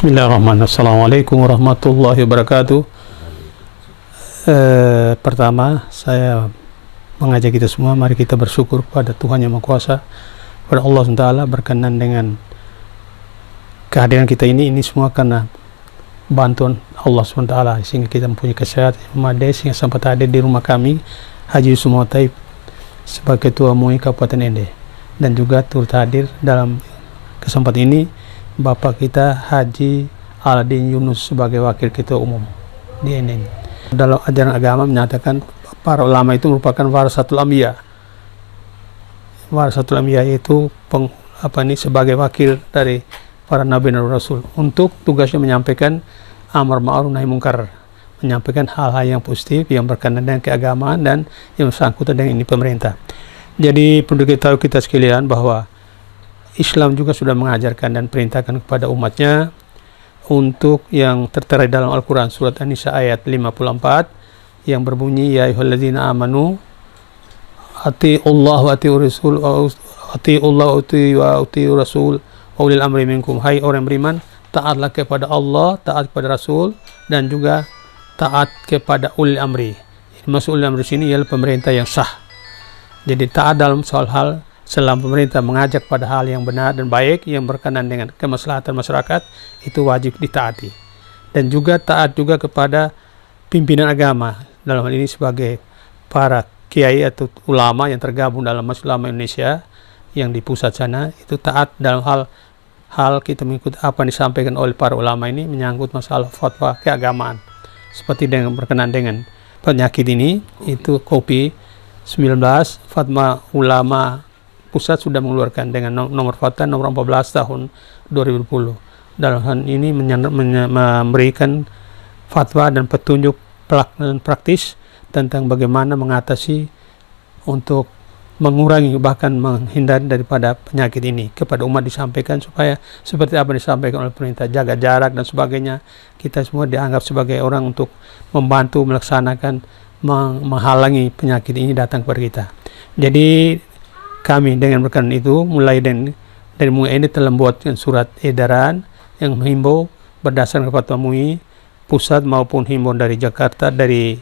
Bismillahirrahmanirrahim. Assalamualaikum warahmatullahi wabarakatuh. Pertama, saya mengajak kita semua, mari kita bersyukur pada Tuhan Yang Maha Kuasa, pada Allah SWT, berkenan dengan kehadiran kita ini semua karena bantuan Allah SWT, sehingga kita mempunyai kesehatan yang memadai, sehingga sempat hadir di rumah kami Haji Yusuf Taib sebagai Ketua MUI Kabupaten Ende, dan juga turut hadir dalam kesempatan ini Bapak kita Haji Aladin Yunus sebagai Wakil Ketua Umum di Ende. Dalam ajaran agama menyatakan para ulama itu merupakan warasatul anbiya. Warasatul anbiya itu sebagai wakil dari para nabi dan rasul, untuk tugasnya menyampaikan amar ma'ruf nahi munkar, menyampaikan hal-hal yang positif yang berkaitan dengan keagamaan dan yang bersangkutan dengan ini pemerintah. Jadi perlu kita tahu kita sekalian bahwa Islam juga sudah mengajarkan dan perintahkan kepada umatnya untuk yang tertera dalam Al-Quran surat An-Nisa ayat 54 yang berbunyi, ya ayyuhalladzina amanu atiiullah wa atiiur rasul atiiullah wa atiiur rasul wa ulil amri minkum. Hai orang beriman, taatlah kepada Allah, taat kepada Rasul, dan juga taat kepada ulil amri. Maksud ulil amri sini ialah pemerintah yang sah. Jadi taat dalam soal hal selama pemerintah mengajak pada hal yang benar dan baik yang berkenan dengan kemaslahatan masyarakat, itu wajib ditaati. Dan juga taat juga kepada pimpinan agama, dalam hal ini sebagai para kiai atau ulama yang tergabung dalam Majelis Ulama Indonesia yang di pusat sana, itu taat dalam hal kita mengikuti apa yang disampaikan oleh para ulama ini menyangkut masalah fatwa keagamaan. Seperti dengan berkenan dengan penyakit ini, itu COVID-19, fatwa ulama pusat sudah mengeluarkan dengan nomor fatwa nomor 14 tahun 2020. Dalam hal ini memberikan fatwa dan petunjuk praktis tentang bagaimana mengatasi untuk mengurangi bahkan menghindari daripada penyakit ini. Kepada umat disampaikan supaya seperti apa disampaikan oleh pemerintah, jaga jarak dan sebagainya. Kita semua dianggap sebagai orang untuk membantu melaksanakan menghalangi penyakit ini datang kepada kita. Jadi kami dengan berkenan itu mulai dari MUI ini telah membuat surat edaran yang menghimbau berdasarkan fatwa MUI pusat maupun himbauan dari Jakarta, dari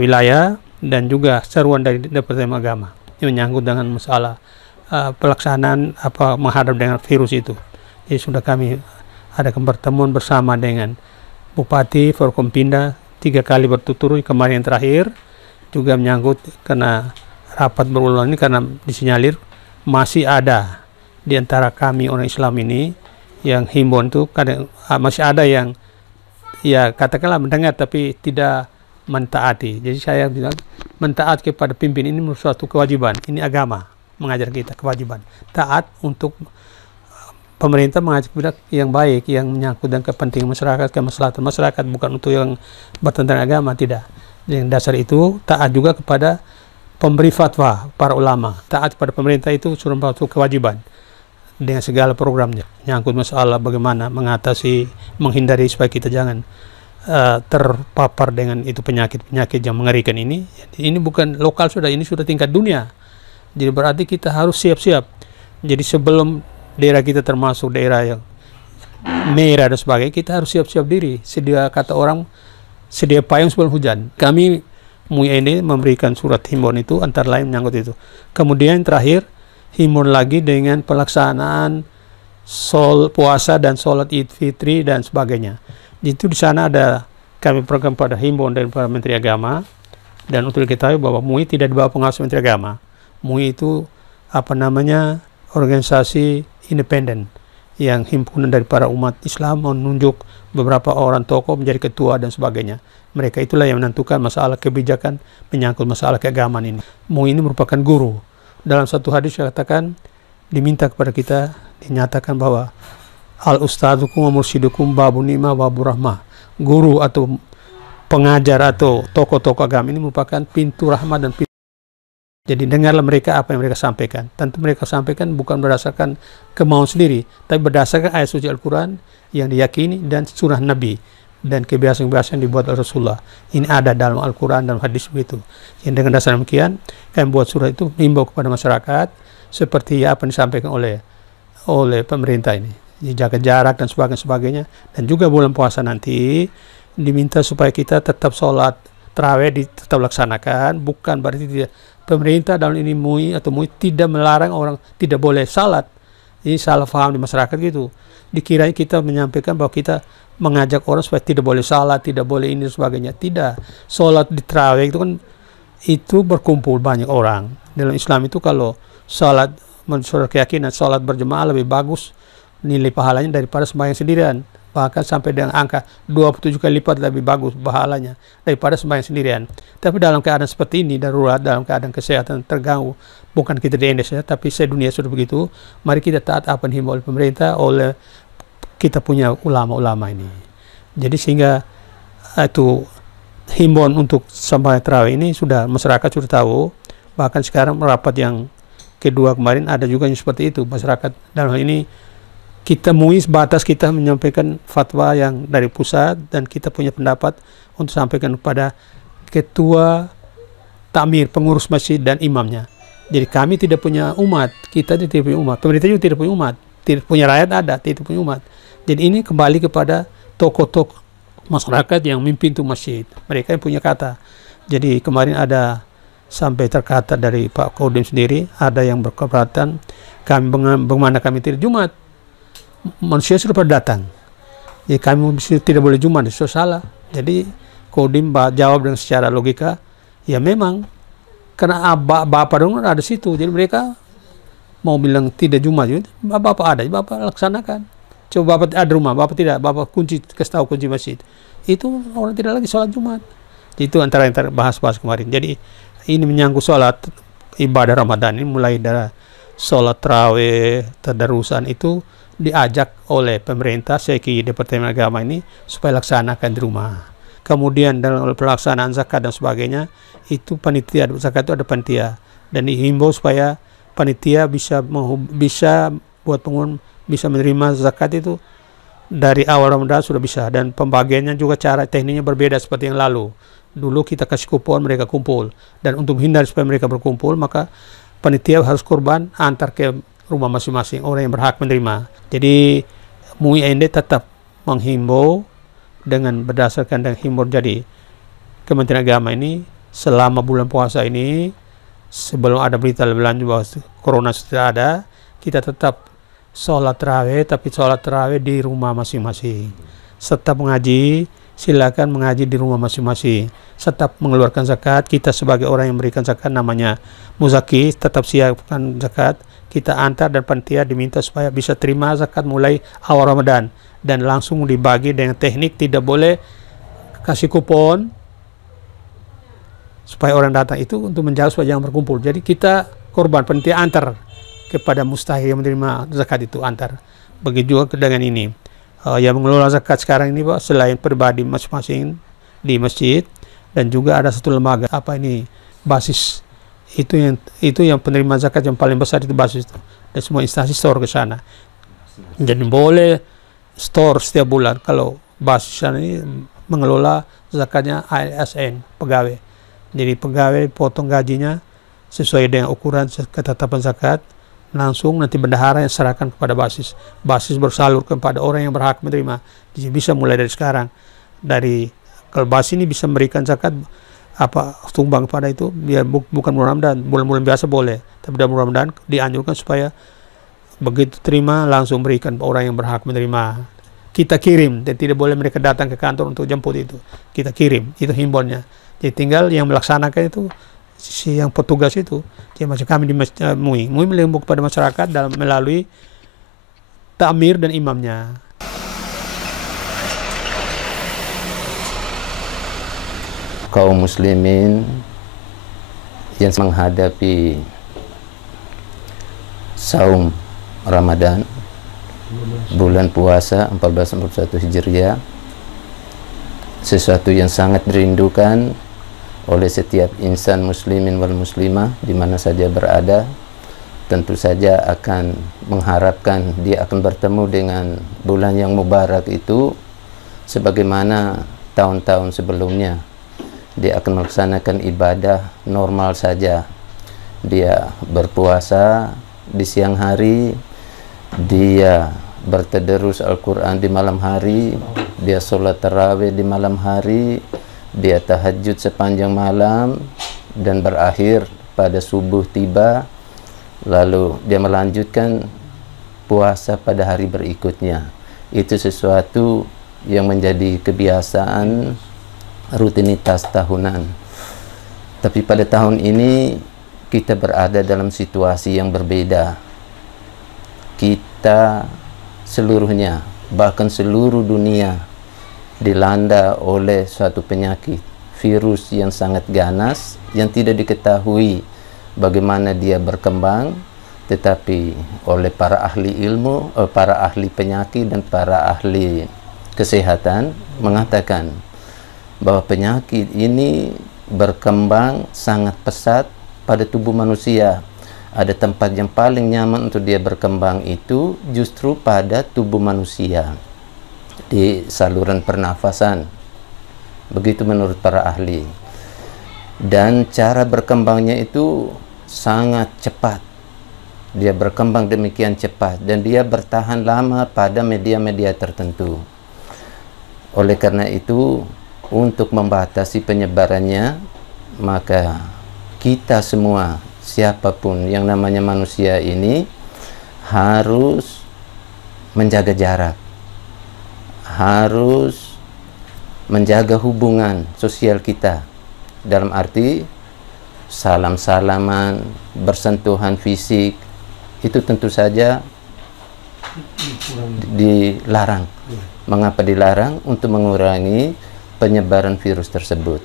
wilayah, dan juga seruan dari Departemen Agama yang menyangkut dengan masalah pelaksanaan menghadap dengan virus itu. Jadi sudah kami ada pertemuan bersama dengan Bupati, Forkompinda 3 kali berturut-turut, kemarin yang terakhir juga menyangkut karena rapat berulang ini karena disinyalir masih ada di antara kami orang Islam ini yang himbauan itu kadang masih ada yang ya katakanlah mendengar tapi tidak mentaati. Jadi saya bilang mentaat kepada pimpin ini suatu kewajiban. Ini agama mengajar kita kewajiban taat untuk pemerintah, mengajak kepada yang baik yang menyangkut dengan kepentingan masyarakat, kemaslahatan masyarakat, bukan untuk yang bertentangan agama, tidak. Dengan dasar itu taat juga kepada pemberi fatwa, para ulama. Taat pada pemerintah itu suatu kewajiban dengan segala programnya. Nyangkut masalah bagaimana mengatasi, menghindari supaya kita jangan terpapar dengan itu penyakit-penyakit yang mengerikan ini. Ini bukan lokal sudah, ini sudah tingkat dunia. Jadi berarti kita harus siap-siap. Jadi sebelum daerah kita termasuk daerah yang merah dan sebagainya, kita harus siap-siap diri. Sedia kata orang, sedia payung sebelum hujan. Kami MUI ini memberikan surat himbauan itu antara lain menyangkut itu. Kemudian terakhir himbauan lagi dengan pelaksanaan puasa dan sholat Idul Fitri dan sebagainya. Itu di sana ada kami program pada himbauan dari para Menteri Agama, dan untuk diketahui bahwa MUI tidak di bawah pengawas Menteri Agama. MUI itu organisasi independen yang himpunan dari para umat Islam menunjuk beberapa orang tokoh menjadi ketua dan sebagainya. Mereka itulah yang menentukan masalah kebijakan menyangkut masalah keagamaan ini. MUI ini merupakan guru. Dalam satu hadis saya katakan, diminta kepada kita, dinyatakan bahwa al-ustadzukum wa mursidukum babu ni'mah wa babu rahmah. Guru atau pengajar atau tokoh-tokoh agama ini merupakan pintu rahmat dan pintu. Jadi dengarlah mereka apa yang mereka sampaikan. Tentu mereka sampaikan bukan berdasarkan kemauan sendiri, tapi berdasarkan ayat suci Al-Quran yang diyakini dan surah Nabi dan kebiasaan-kebiasaan dibuat oleh Rasulullah. Ini ada dalam Al-Quran dan hadis begitu. Yang dengan dasar demikian, kami buat surah itu mengimbau kepada masyarakat seperti apa yang disampaikan oleh pemerintah ini. jaga jarak dan sebagainya. Dan juga bulan puasa nanti diminta supaya kita tetap sholat tarawih tetap laksanakan, bukan berarti tidak. Pemerintah dalam ini MUI tidak melarang orang tidak boleh salat. Ini salah paham di masyarakat gitu. Dikira kita menyampaikan bahwa kita mengajak orang supaya tidak boleh salat, tidak boleh ini dan sebagainya. Tidak. Salat di tarawih itu kan itu berkumpul banyak orang. Dalam Islam itu kalau salat menurut keyakinan salat berjemaah lebih bagus nilai pahalanya daripada sembahyang sendirian. Bahkan sampai dengan angka 27 kali lipat lebih bagus pahalanya daripada sembahyang sendirian. Tapi dalam keadaan seperti ini, darurat, dalam keadaan kesehatan terganggu, bukan kita di Indonesia, tapi sedunia sudah begitu, mari kita taat apa yang dihimbau oleh pemerintah, oleh kita punya ulama-ulama ini. Jadi sehingga itu himbauan untuk sembahyang tarawih ini sudah masyarakat sudah tahu. Bahkan sekarang rapat yang kedua kemarin ada juga yang seperti itu. Masyarakat dalam hal ini kita MUI sebatas kita menyampaikan fatwa yang dari pusat dan kita punya pendapat untuk sampaikan kepada ketua takmir, pengurus masjid dan imamnya. Jadi kami tidak punya umat, kita tidak punya umat, pemerintah juga tidak punya umat, tidak punya rakyat ada, tidak punya umat. Jadi ini kembali kepada tokoh-tokoh masyarakat yang memimpin itu masjid, mereka yang punya kata. Jadi kemarin ada sampai terkata dari Pak Kodim sendiri, ada yang berkeberatan kami bagaimana kami tidak Jumat. Manusia sudah pada datang, jadi kami tidak boleh Jumat, itu salah. Jadi Kodim jawab dengan secara logika, ya memang karena bapak dong ada situ, jadi mereka mau bilang tidak Jumat, bapak ada, bapak laksanakan. Coba bapak ada rumah, bapak tidak, bapak kunci, kasih tahu kunci masjid, itu orang tidak lagi sholat Jumat. Itu antara yang bahas-bahas kemarin. Jadi ini menyangkut sholat ibadah Ramadan ini, mulai dari sholat tarawih, tadarusan itu diajak oleh pemerintah, Seki Departemen Agama ini supaya laksanakan di rumah. Kemudian dalam pelaksanaan zakat dan sebagainya, itu panitia zakat itu ada panitia dan dihimbau supaya panitia bisa buat pengun bisa menerima zakat itu dari awal Ramadan sudah bisa, dan pembagiannya juga cara tekniknya berbeda seperti yang lalu. Dulu kita kasih kupon, mereka kumpul, dan untuk menghindari supaya mereka berkumpul maka panitia harus korban antar ke rumah masing-masing orang yang berhak menerima. Jadi MUI ND tetap menghimbau dengan berdasarkan dan himbau jadi Kementerian Agama ini selama bulan puasa ini, sebelum ada berita lebih lanjut bahwa corona sudah ada, kita tetap sholat tarawih, tapi sholat tarawih di rumah masing-masing. Tetap mengaji, silakan mengaji di rumah masing-masing. Tetap mengeluarkan zakat, kita sebagai orang yang memberikan zakat namanya muzaki, tetap siapkan zakat. Kita antar dan panitia diminta supaya bisa terima zakat mulai awal Ramadan dan langsung dibagi dengan teknik, tidak boleh kasih kupon supaya orang datang, itu untuk menjaga supaya jangan berkumpul. Jadi kita korban panitia antar kepada mustahil yang menerima zakat itu antar. Begitu juga dengan ini yang mengelola zakat sekarang ini Pak, selain pribadi masing-masing di masjid dan juga ada satu lembaga basis itu yang penerima zakat yang paling besar itu basis itu, dan semua instansi store ke sana. Jadi boleh store setiap bulan kalau basis sana ini mengelola zakatnya ASN pegawai. Jadi pegawai potong gajinya sesuai dengan ukuran ketetapan zakat, langsung nanti bendahara yang serahkan kepada basis. Basis bersalur kepada orang yang berhak menerima. Jadi bisa mulai dari sekarang. Dari kalau basis ini bisa memberikan zakat tumbang pada itu, biar bukan bulan Ramadan, bulan-bulan biasa boleh, tapi dalam bulan Ramadan dianjurkan supaya begitu terima langsung berikan orang yang berhak menerima. Kita kirim, dan tidak boleh mereka datang ke kantor untuk jemput itu. Kita kirim, itu himbauannya. Jadi tinggal yang melaksanakan itu si yang petugas itu. Jadi macam kami di MUI melimbau kepada masyarakat dalam melalui takmir dan imamnya. Kaum muslimin yang menghadapi saum Ramadan, bulan puasa 1441 Hijriah, sesuatu yang sangat dirindukan oleh setiap insan muslimin wal muslimah di mana saja berada. Tentu saja akan mengharapkan dia akan bertemu dengan bulan yang mubarak itu sebagaimana tahun-tahun sebelumnya. Dia akan melaksanakan ibadah normal saja. Dia berpuasa di siang hari, dia bertadarus Al-Quran di malam hari, dia sholat tarawih di malam hari, dia tahajud sepanjang malam, dan berakhir pada subuh tiba, lalu dia melanjutkan puasa pada hari berikutnya. Itu sesuatu yang menjadi kebiasaan, rutinitas tahunan. Tapi pada tahun ini kita berada dalam situasi yang berbeda. Kita seluruhnya, bahkan seluruh dunia, dilanda oleh suatu penyakit, virus yang sangat ganas, yang tidak diketahui bagaimana dia berkembang, tetapi oleh para ahli ilmu, para ahli penyakit dan para ahli kesehatan mengatakan bahwa penyakit ini berkembang sangat pesat pada tubuh manusia. Ada tempat yang paling nyaman untuk dia berkembang itu justru pada tubuh manusia, di saluran pernafasan. Begitu menurut para ahli. Dan cara berkembangnya itu sangat cepat. Dia berkembang demikian cepat dan dia bertahan lama pada media-media tertentu. Oleh karena itu, untuk membatasi penyebarannya, maka kita semua, siapapun yang namanya manusia ini, harus menjaga jarak, harus menjaga hubungan sosial kita, dalam arti salam-salaman, bersentuhan fisik, itu tentu saja dilarang. Mengapa dilarang? Untuk mengurangi penyebaran virus tersebut.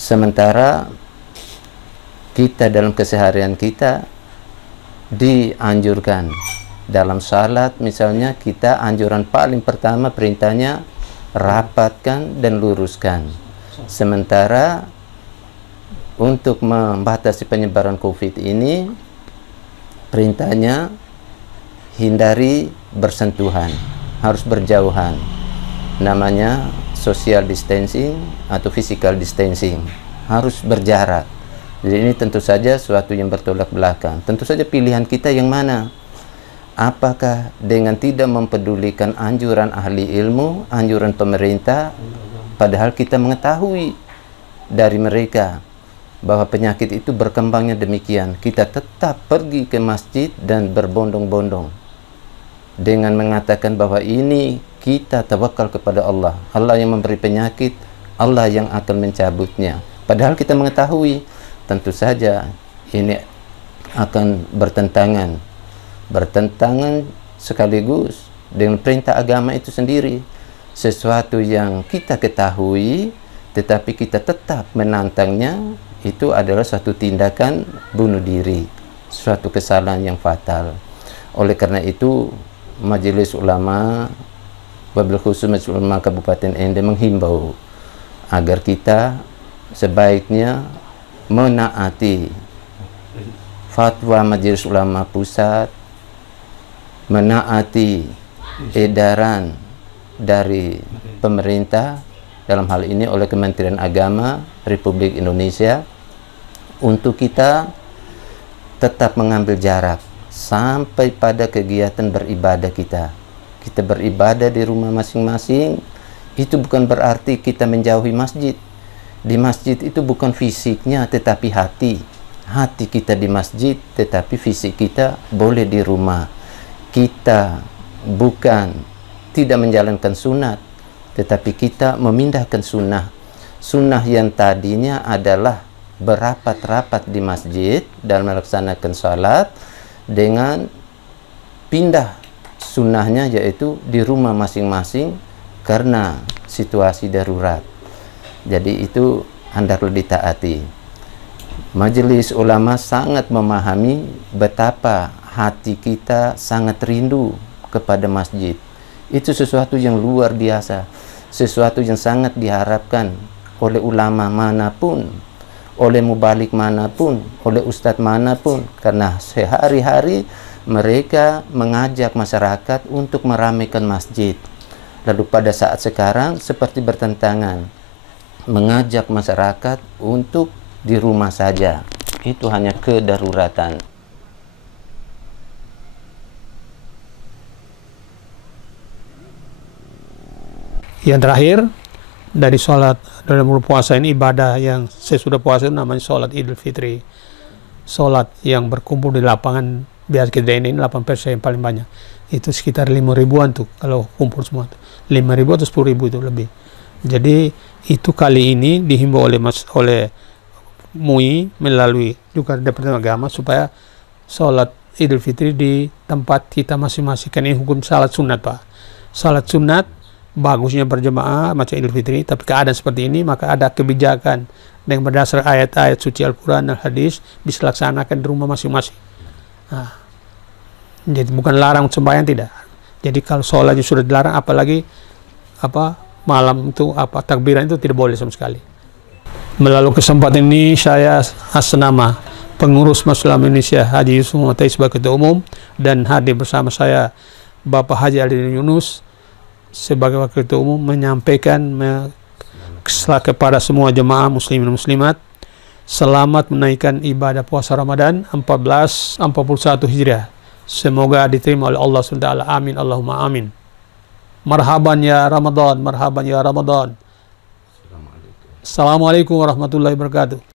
Sementara kita dalam keseharian kita dianjurkan dalam salat, misalnya, kita anjuran paling pertama perintahnya rapatkan dan luruskan. Sementara untuk membatasi penyebaran COVID ini, perintahnya hindari bersentuhan, harus berjauhan. Namanya social distancing atau physical distancing, harus berjarak. Jadi ini tentu saja suatu yang bertolak belakang. Tentu saja pilihan kita yang mana? Apakah dengan tidak mempedulikan anjuran ahli ilmu, anjuran pemerintah, padahal kita mengetahui dari mereka bahwa penyakit itu berkembangnya demikian, kita tetap pergi ke masjid dan berbondong-bondong dengan mengatakan bahwa ini kita tawakal kepada Allah. Allah yang memberi penyakit, Allah yang akan mencabutnya. Padahal kita mengetahui, tentu saja ini akan bertentangan sekaligus dengan perintah agama itu sendiri. Sesuatu yang kita ketahui tetapi kita tetap menantangnya, itu adalah suatu tindakan bunuh diri, suatu kesalahan yang fatal. Oleh karena itu, Majelis Ulama, wabil khusus Majelis Ulama Kabupaten Ende menghimbau agar kita sebaiknya menaati fatwa Majelis Ulama Pusat, menaati edaran dari pemerintah, dalam hal ini oleh Kementerian Agama Republik Indonesia, untuk kita tetap mengambil jarak sampai pada kegiatan beribadah kita. Kita beribadah di rumah masing-masing, itu bukan berarti kita menjauhi masjid. Di masjid itu bukan fisiknya tetapi hati. Hati kita di masjid tetapi fisik kita boleh di rumah. Kita bukan tidak menjalankan sunat, tetapi kita memindahkan sunnah. Sunnah yang tadinya adalah berapat-rapat di masjid dan melaksanakan salat, dengan pindah sunnahnya yaitu di rumah masing-masing karena situasi darurat. Jadi itu hendaklah ditaati. Majelis Ulama sangat memahami betapa hati kita sangat rindu kepada masjid. Itu sesuatu yang luar biasa, sesuatu yang sangat diharapkan oleh ulama manapun, oleh mubalik manapun, oleh ustadz manapun, karena sehari-hari mereka mengajak masyarakat untuk meramaikan masjid. Lalu pada saat sekarang seperti bertentangan, mengajak masyarakat untuk di rumah saja. Itu hanya kedaruratan. Yang terakhir, dari sholat dalam berpuasa ini, ibadah yang sesudah puasa namanya sholat Idul Fitri. Sholat yang berkumpul di lapangan, biasa kita ini 8% yang paling banyak. Itu sekitar 5.000-an tuh kalau kumpul semua. 5.000 atau 10.000 itu lebih. Jadi itu kali ini dihimbau oleh MUI melalui juga Departemen Agama supaya sholat Idul Fitri di tempat kita masing-masing. Kan ini hukum salat sunat, Pak. Salat sunat bagusnya berjemaah macam Idul Fitri, tapi keadaan seperti ini maka ada kebijakan dengan berdasar ayat-ayat suci Al-Quran dan hadis bisa laksanakan di rumah masing-masing. Nah, jadi bukan larang sembahyang, tidak. Jadi kalau sholatnya sudah dilarang, apalagi malam itu takbiran itu tidak boleh sama sekali. Melalui kesempatan ini saya atas nama pengurus Majelis Indonesia Haji Yusuf Muhammad sebagai Ketua Umum, dan hadir bersama saya Bapak Haji Ali Yunus sebagai Wakil Ketua Umum menyampaikan kepada semua jemaah muslimin dan muslimat selamat menaikkan ibadah puasa Ramadan 1441 Hijriah. Semoga diterima oleh Allah SWT. Amin Allahumma amin. Marhaban ya Ramadan, marhaban ya Ramadan. Assalamualaikum warahmatullahi wabarakatuh.